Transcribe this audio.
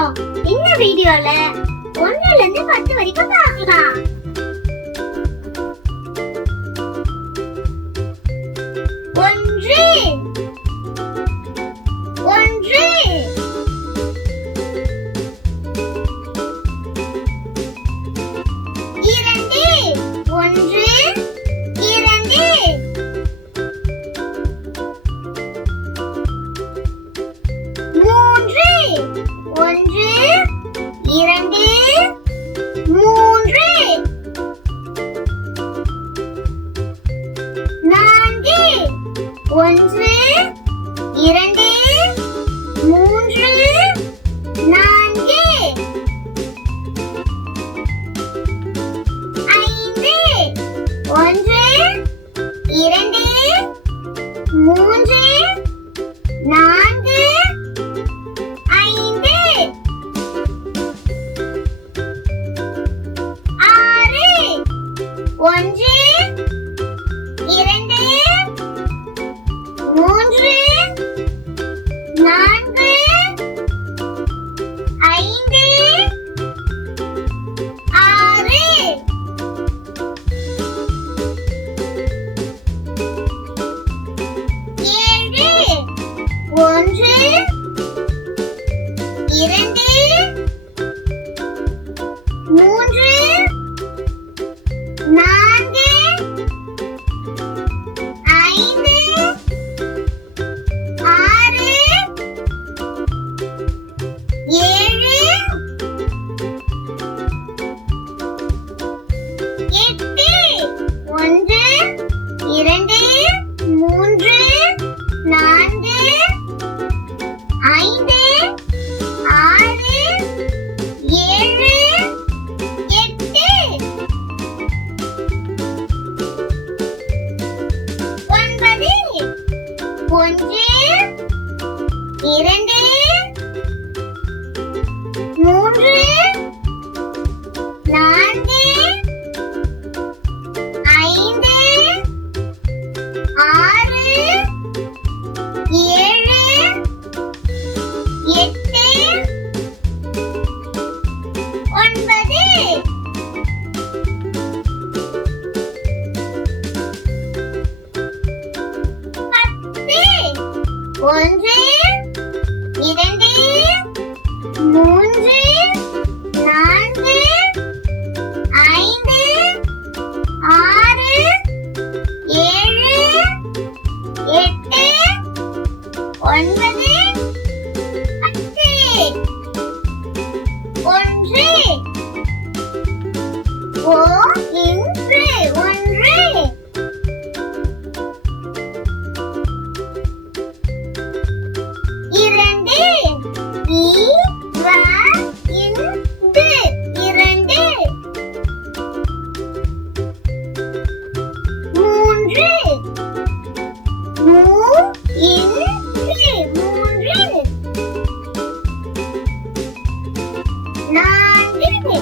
போறோம். இந்த வீடியோல 1ல இருந்து 10 வரைக்கும் பார்க்கலாம். ஒன்று ஒன்று இரண்டு ஒன்று இரண்டு மூன்று ஒன்று இரண்டு மூன்று நான்கு ஒன்று இரண்டு மூன்று நான்கு ஐந்து ஒன்று இரண்டு மூன்று நான்கு ஐந்து ஆறு ஒன்று இரண்டு மூன்று நான்கு ஐந்து ஆறு ஏழு ஒன்று இரண்டு மூன்று நான்கு ஐந்து ஆறு ஏழு எட்டு ஒன்று இரண்டு மூன்று நான்கு ஐந்து ஆறு ஏழு எட்டு ஒன்பது ஒன்று இரண்டு மூன்று நான்கு ஐந்து ஆறு ஏழு எட்டு ஒன்பது பத்து ஒன்று இரண்டு மூன்று நான்கு ஐந்து ஆறு ஏழு எட்டு ஒன்பது பத்து ஒன்று இன்று ஒன்று இரண்டு இந்து இரண்டு மூன்று இன்று மூன்று நான்கு